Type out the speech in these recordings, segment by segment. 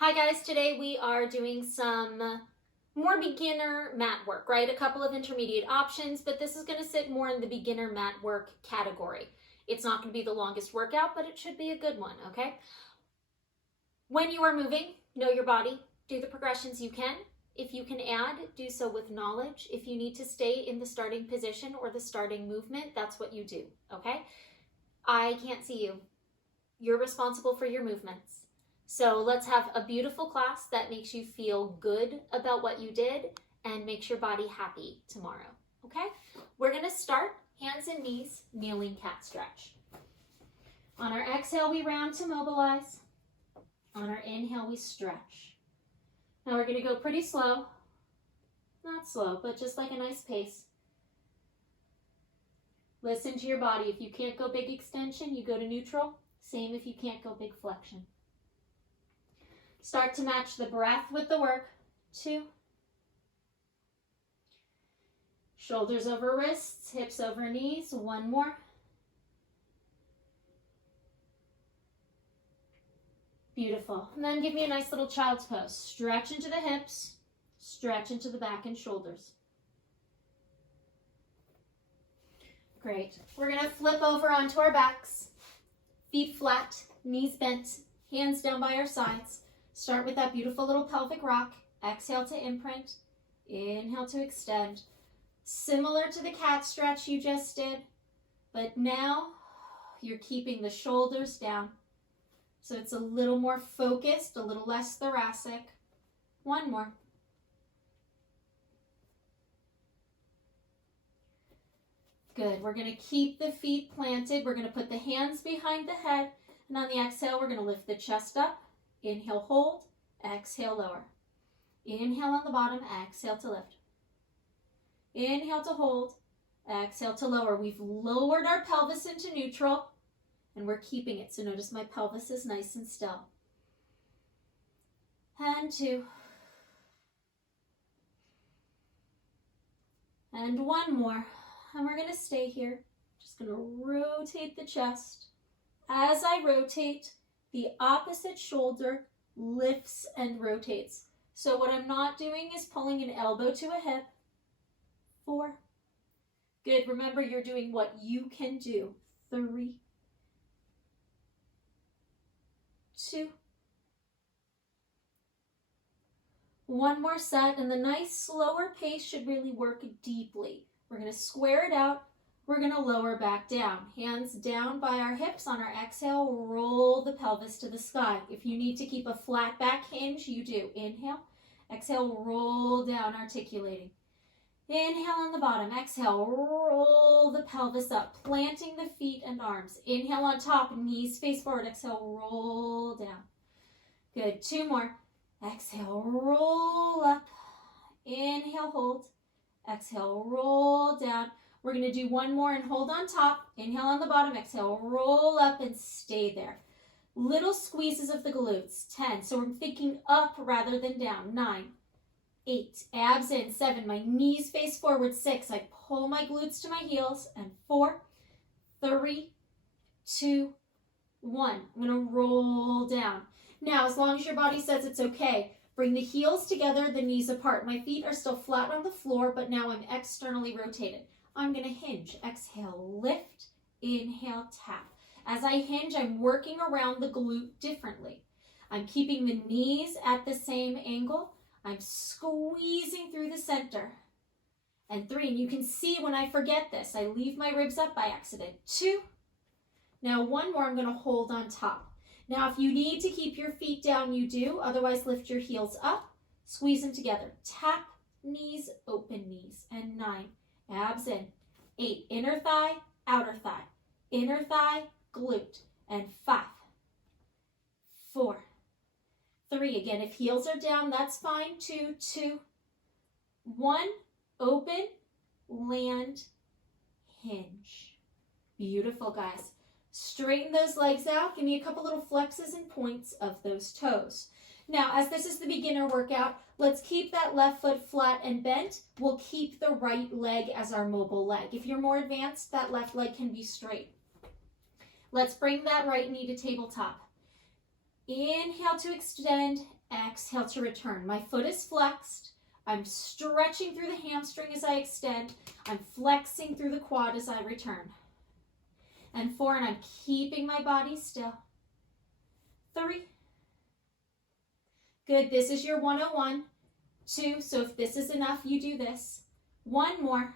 Hi guys, today we are doing some more beginner mat work, right? A couple of intermediate options, but this is going to sit more in the beginner mat work category. It's not going to be the longest workout, but it should be a good one, okay? When you are moving, know your body, do the progressions you can. If you can add, do so with knowledge. If you need to stay in the starting position or the starting movement, that's what you do, okay? I can't see you. You're responsible for your movements. So let's have a beautiful class that makes you feel good about what you did and makes your body happy tomorrow, okay? We're gonna start hands and knees, kneeling cat stretch. On our exhale, we round to mobilize. On our inhale, we stretch. Now we're gonna go pretty slow. Not slow, but just like a nice pace. Listen to your body. If you can't go big extension, you go to neutral. Same if you can't go big flexion. Start to match the breath with the work. 2. Shoulders over wrists, hips over knees. 1 more. Beautiful. And then give me a nice little child's pose. Stretch into the hips, stretch into the back and shoulders. Great. We're going to flip over onto our backs. Feet flat, knees bent, hands down by our sides. Start with that beautiful little pelvic rock. Exhale to imprint. Inhale to extend. Similar to the cat stretch you just did, but now you're keeping the shoulders down. So it's a little more focused, a little less thoracic. 1 more. Good. We're going to keep the feet planted. We're going to put the hands behind the head. And on the exhale, we're going to lift the chest up. Inhale, hold. Exhale, lower. Inhale on the bottom. Exhale to lift. Inhale to hold. Exhale to lower. We've lowered our pelvis into neutral, and we're keeping it. So notice my pelvis is nice and still. And 2. And 1 more. And we're going to stay here. Just going to rotate the chest. As I rotate, the opposite shoulder lifts and rotates. So what I'm not doing is pulling an elbow to a hip. 4. Good. Remember, you're doing what you can do. 3. 2. 1 more set, and the nice slower pace should really work deeply. We're going to square it out. We're going to lower back down. Hands down by our hips. On our exhale, roll the pelvis to the sky. If you need to keep a flat back hinge, you do. Inhale. Exhale, roll down, articulating. Inhale on the bottom. Exhale, roll the pelvis up, planting the feet and arms. Inhale on top, knees face forward. Exhale, roll down. Good. 2 more. Exhale, roll up. Inhale, hold. Exhale, roll down. We're going to do 1 more and hold on top. Inhale on the bottom. Exhale, roll up and stay there. Little squeezes of the glutes. 10. So we're thinking up rather than down. 9. 8. Abs in. 7. My knees face forward. 6. I pull my glutes to my heels. And 4, 3, 2, 1. I'm going to roll down. Now, as long as your body says it's okay, bring the heels together, the knees apart. My feet are still flat on the floor, but now I'm externally rotated. I'm going to hinge. Exhale, lift. Inhale, tap. As I hinge, I'm working around the glute differently. I'm keeping the knees at the same angle. I'm squeezing through the center. And 3, and you can see when I forget this, I leave my ribs up by accident. 2. Now 1 more, I'm going to hold on top. Now if you need to keep your feet down, you do. Otherwise, lift your heels up, squeeze them together. Tap, knees, open knees. And 9, abs in. 8, inner thigh, outer thigh. Inner thigh, glute. And 5, 4, 3. Again, if heels are down, that's fine. 2, 2, 1. Open, land, hinge. Beautiful, guys. Straighten those legs out. Give me a couple little flexes and points of those toes. Now, as this is the beginner workout, let's keep that left foot flat and bent. We'll keep the right leg as our mobile leg. If you're more advanced, that left leg can be straight. Let's bring that right knee to tabletop. Inhale to extend, Exhale to return. My foot is flexed. I'm stretching through the hamstring as I extend. I'm flexing through the quad as I return. And 4, and I'm keeping my body still. 3. Good, this is your 101. 2, so if this is enough, you do this. 1 more,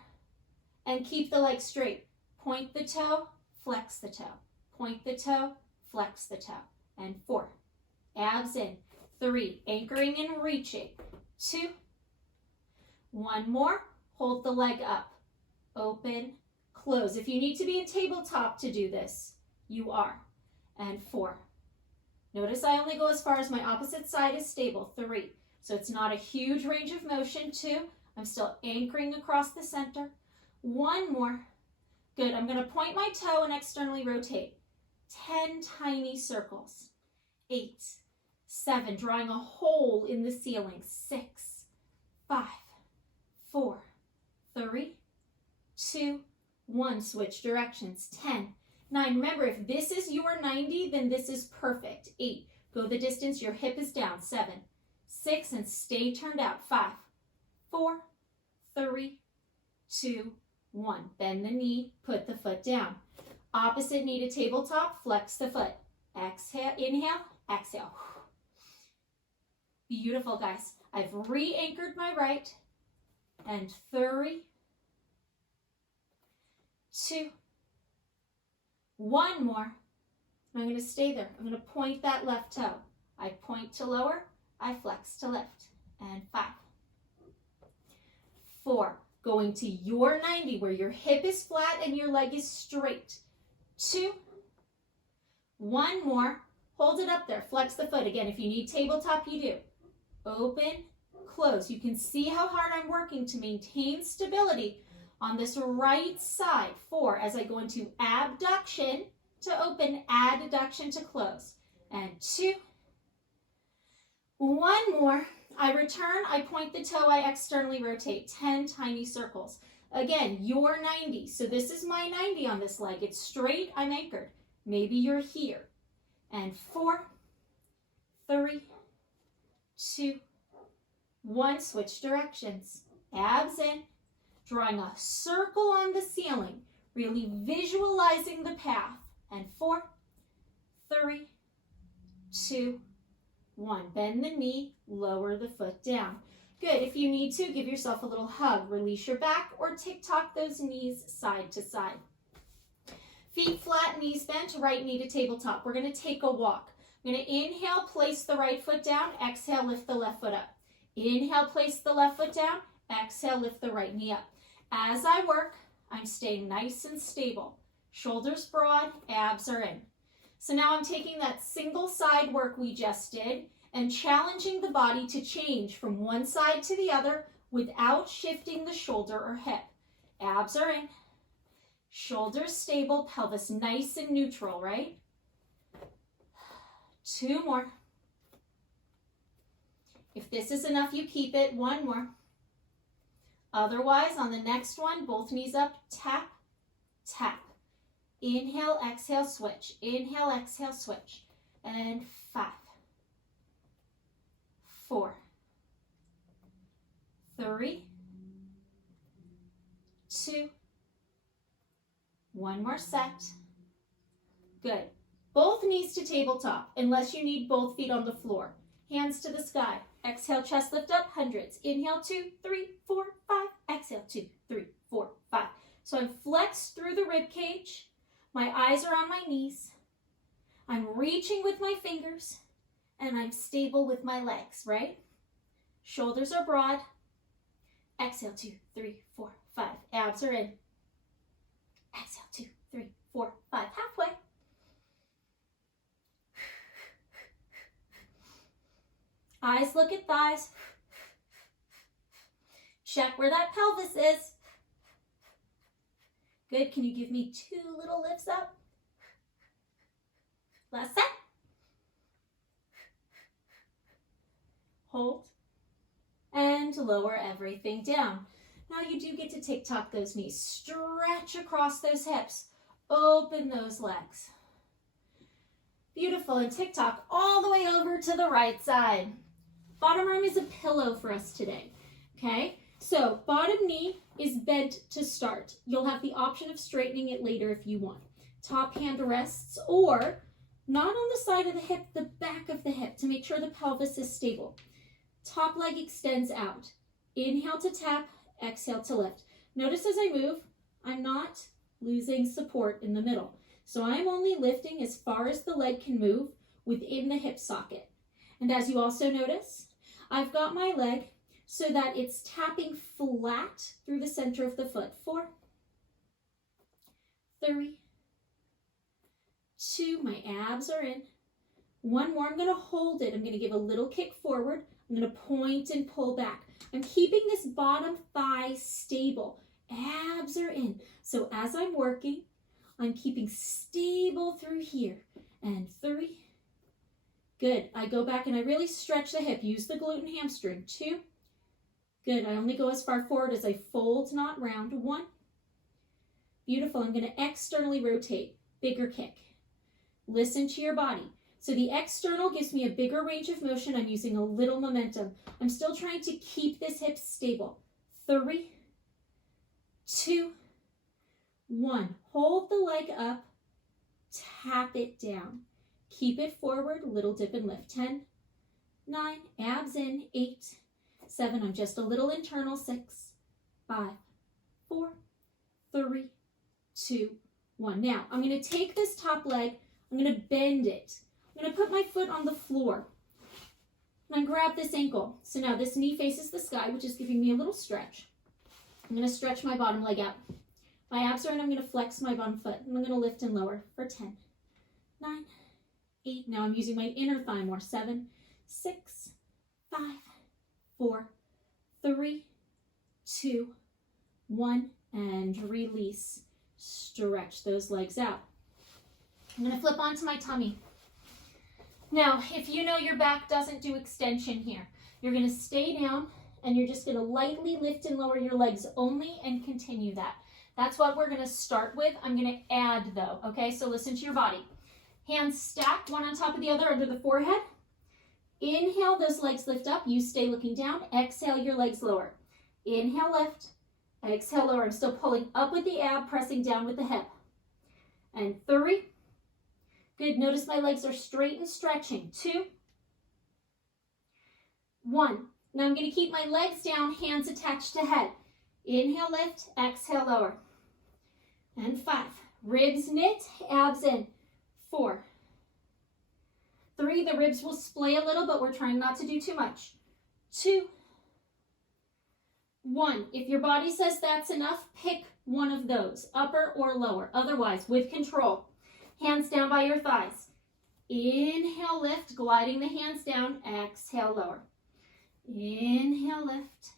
and keep the leg straight. Point the toe, flex the toe. Point the toe, flex the toe. And 4, abs in. 3, anchoring and reaching. 2, 1 more, hold the leg up. Open, close. If you need to be in tabletop to do this, you are. And 4. Notice I only go as far as my opposite side is stable. 3. So it's not a huge range of motion. 2. I'm still anchoring across the center. 1 more. Good. I'm going to point my toe and externally rotate. 10 tiny circles. 8, 7, drawing a hole in the ceiling. 6, 5, 4, 3, 2, 1. Switch directions. 10, 9. Remember, if this is your 90, then this is perfect. 8. Go the distance. Your hip is down. 7, 6, and stay turned out. 5, 4, 3, 2, 1. Bend the knee. Put the foot down. Opposite knee to tabletop. Flex the foot. Exhale. Inhale. Exhale. Beautiful, guys. I've re-anchored my right. And 3, 2, 1 more. I'm going to stay there. I'm going to point that left toe. I point to lower. I flex to lift. And 5, 4. Going to your 90 where your hip is flat and your leg is straight. 2, 1 more. Hold it up there. Flex the foot. Again, if you need tabletop, you do. Open, close. You can see how hard I'm working to maintain stability on this right side. 4, as I go into abduction to open, adduction to close. And 2, 1 more. I return, I point the toe, I externally rotate. 10 tiny circles. Again, your 90. So this is my 90 on this leg. It's straight, I'm anchored. Maybe you're here. And 4, 3, 2, 1. Switch directions. Abs in. Drawing a circle on the ceiling. Really visualizing the path. And 4, 3, 2, 1. Bend the knee. Lower the foot down. Good. If you need to, give yourself a little hug. Release your back or tick-tock those knees side to side. Feet flat, knees bent, right knee to tabletop. We're going to take a walk. I'm going to inhale, place the right foot down. Exhale, lift the left foot up. Inhale, place the left foot down. Exhale, lift the right knee up. As I work, I'm staying nice and stable. Shoulders broad, abs are in. So now I'm taking that single side work we just did and challenging the body to change from one side to the other without shifting the shoulder or hip. Abs are in. Shoulders stable, pelvis nice and neutral, right? 2 more. If this is enough, you keep it. 1 more. Otherwise, on the next one, both knees up, tap, tap. Inhale, exhale, switch. Inhale, exhale, switch. And 5, 4, 3, 2, 1 more set. Good. Both knees to tabletop, unless you need both feet on the floor. Hands to the sky. Exhale, chest lift up, hundreds. Inhale, 2, 3, 4, 5. Exhale, 2, 3, 4, 5. So I'm flexed through the rib cage. My eyes are on my knees. I'm reaching with my fingers, and I'm stable with my legs, right? Shoulders are broad. Exhale, 2, 3, 4, 5. Abs are in. Exhale, 2, 3, 4, 5. Halfway. Eyes look at thighs. Check where that pelvis is. Good. Can you give me 2 little lifts up? Last set. Hold. And lower everything down. Now you do get to tick-tock those knees. Stretch across those hips. Open those legs. Beautiful. And tick-tock all the way over to the right side. Bottom arm is a pillow for us today, okay? So bottom knee is bent to start. You'll have the option of straightening it later if you want. Top hand rests, or not on the side of the hip, the back of the hip, to make sure the pelvis is stable. Top leg extends out. Inhale to tap, exhale to lift. Notice as I move, I'm not losing support in the middle. So I'm only lifting as far as the leg can move within the hip socket. And as you also notice, I've got my leg so that it's tapping flat through the center of the foot. 4, 3, 2, my abs are in. 1 more, I'm gonna hold it. I'm gonna give a little kick forward. I'm gonna point and pull back. I'm keeping this bottom thigh stable. Abs are in. So as I'm working, I'm keeping stable through here. And 3. Good. I go back and I really stretch the hip. Use the glute and hamstring. 2. Good. I only go as far forward as I fold, not round. 1. Beautiful. I'm going to externally rotate. Bigger kick. Listen to your body. So the external gives me a bigger range of motion. I'm using a little momentum. I'm still trying to keep this hip stable. 3, 2, 1. Hold the leg up. Tap it down. Keep it forward, little dip and lift. 10, 9, abs in. 8, 7, I'm just a little internal. 6, 5, 4, 3, 2, 1. Now, I'm going to take this top leg, I'm going to bend it. I'm going to put my foot on the floor. And I grab this ankle. So now this knee faces the sky, which is giving me a little stretch. I'm going to stretch my bottom leg out. My abs are in, I'm going to flex my bottom foot. And I'm going to lift and lower for 10, 9, 8. Now I'm using my inner thigh more. 7, 6, 5, 4, 3, 2, 1. And release. Stretch those legs out. I'm going to flip onto my tummy. Now, if you know your back doesn't do extension here, you're going to stay down and you're just going to lightly lift and lower your legs only and continue that. That's what we're going to start with. I'm going to add though, okay? So listen to your body. Hands stacked, one on top of the other under the forehead. Inhale, those legs lift up. You stay looking down. Exhale, your legs lower. Inhale, lift. Exhale, lower. I'm still pulling up with the ab, pressing down with the hip. And 3. Good. Notice my legs are straight and stretching. 2, 1. Now I'm going to keep my legs down, hands attached to head. Inhale, lift. Exhale, lower. And 5. Ribs knit, abs in. 4, 3. The ribs will splay a little, but we're trying not to do too much. 2, 1. If your body says that's enough, pick one of those, upper or lower. Otherwise, with control. Hands down by your thighs. Inhale, lift, gliding the hands down. Exhale, lower. Inhale, lift.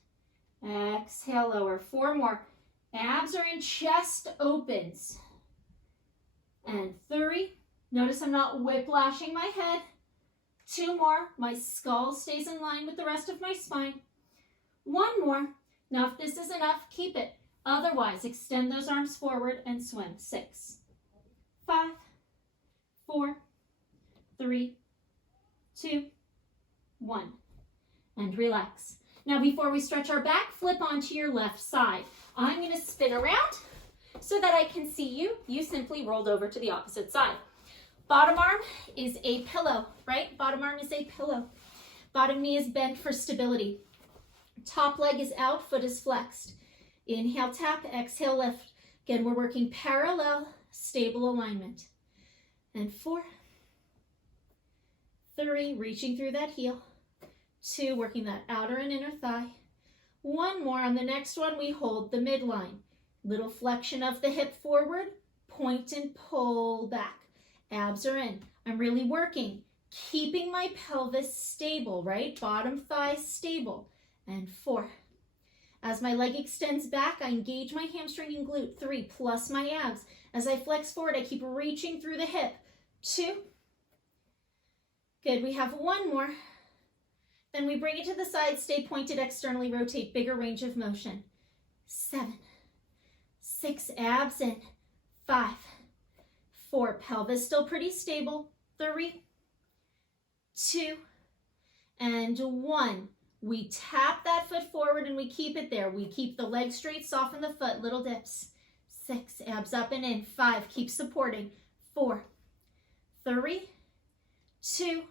Exhale, lower. 4 more. Abs are in, chest opens. And 3. Notice I'm not whiplashing my head. 2 more. My skull stays in line with the rest of my spine. 1 more. Now, if this is enough, keep it. Otherwise, extend those arms forward and swim. 6, 5, 4, 3, 2, 1. And relax. Now, before we stretch our back, flip onto your left side. I'm going to spin around so that I can see you. You simply rolled over to the opposite side. Bottom arm is a pillow, right? Bottom arm is a pillow. Bottom knee is bent for stability. Top leg is out, foot is flexed. Inhale, tap, exhale, lift. Again, we're working parallel, stable alignment. And 4, 3, reaching through that heel. 2, working that outer and inner thigh. 1 more. On the next one, we hold the midline. Little flexion of the hip forward, point and pull back. Abs are in. I'm really working, keeping my pelvis stable, right? Bottom thigh stable. And 4. As my leg extends back, I engage my hamstring and glute. 3, plus my abs. As I flex forward, I keep reaching through the hip. 2. Good. We have 1 more. Then we bring it to the side, stay pointed, externally rotate, bigger range of motion. 7, 6, abs in. 5, 4, pelvis still pretty stable. 3, 2, and 1. We tap that foot forward and we keep it there. We keep the leg straight, soften the foot, little dips. 6, abs up and in. 5, keep supporting. 4, 3, 2,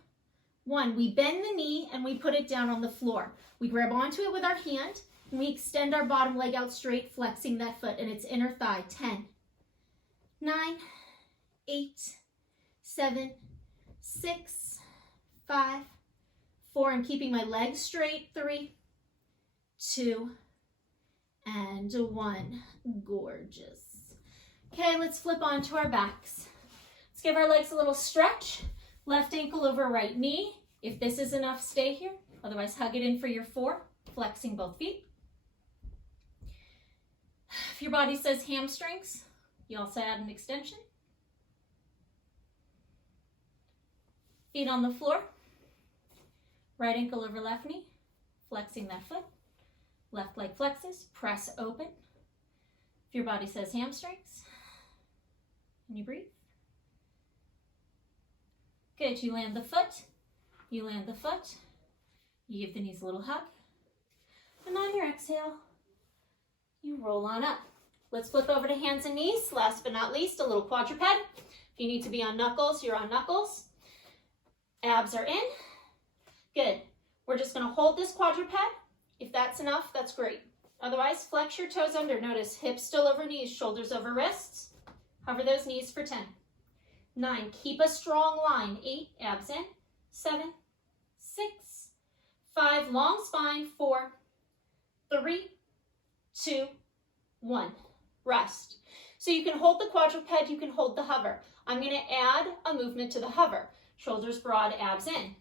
1. We bend the knee and we put it down on the floor. We grab onto it with our hand and we extend our bottom leg out straight, flexing that foot and its inner thigh. 10, 9, 8, 7, 6, 5, 4. I'm keeping my legs straight. 3, 2, and 1. Gorgeous. Okay, let's flip onto our backs. Let's give our legs a little stretch. Left ankle over right knee. If this is enough, stay here. Otherwise, hug it in for your 4, flexing both feet. If your body says hamstrings, you also add an extension. Feet on the floor. Right ankle over left knee, flexing that foot. Left leg flexes, press open. If your body says hamstrings, and you breathe. Good, you land the foot, you land the foot. You give the knees a little hug. And on your exhale, you roll on up. Let's flip over to hands and knees. Last but not least, a little quadruped. If you need to be on knuckles, you're on knuckles. Abs are in. Good. We're just going to hold this quadruped. If that's enough, that's great. Otherwise, flex your toes under. Notice hips still over knees, shoulders over wrists. Hover those knees for 10. 9, keep a strong line. 8, abs in. 7, 6, 5, long spine. 4, 3, 2, 1. Rest. So you can hold the quadruped, you can hold the hover. I'm going to add a movement to the hover. Shoulders broad, abs in.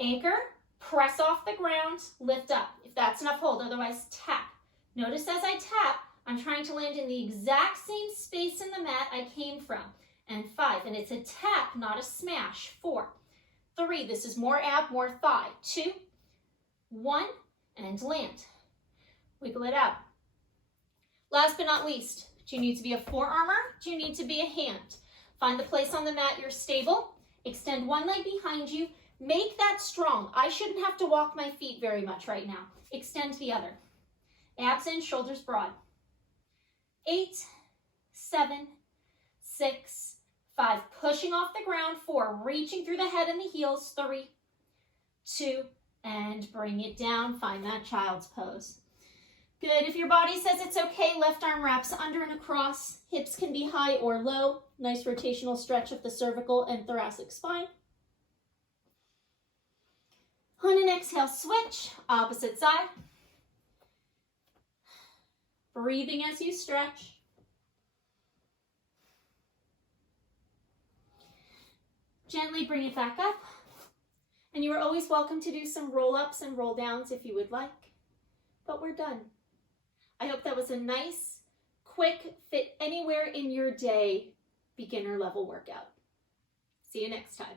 Anchor, press off the ground, lift up. If that's enough, hold. Otherwise, tap. Notice as I tap, I'm trying to land in the exact same space in the mat I came from. And 5, and it's a tap, not a smash. 4, 3, this is more ab, more thigh. 2, 1, and land. Wiggle it out. Last but not least, do you need to be a forearmer? Do you need to be a hand? Find the place on the mat you're stable. Extend one leg behind you. Make that strong. I shouldn't have to walk my feet very much right now. Extend the other. Abs in, shoulders broad. 8, 7, 6, 5. Pushing off the ground. 4, reaching through the head and the heels. 3, 2, and bring it down. Find that child's pose. Good. If your body says it's okay, left arm wraps under and across. Hips can be high or low. Nice rotational stretch of the cervical and thoracic spine. On an exhale, switch, opposite side. Breathing as you stretch. Gently bring it back up. And you are always welcome to do some roll-ups and roll-downs if you would like. But we're done. I hope that was a nice, quick, fit anywhere in your day, beginner level workout. See you next time.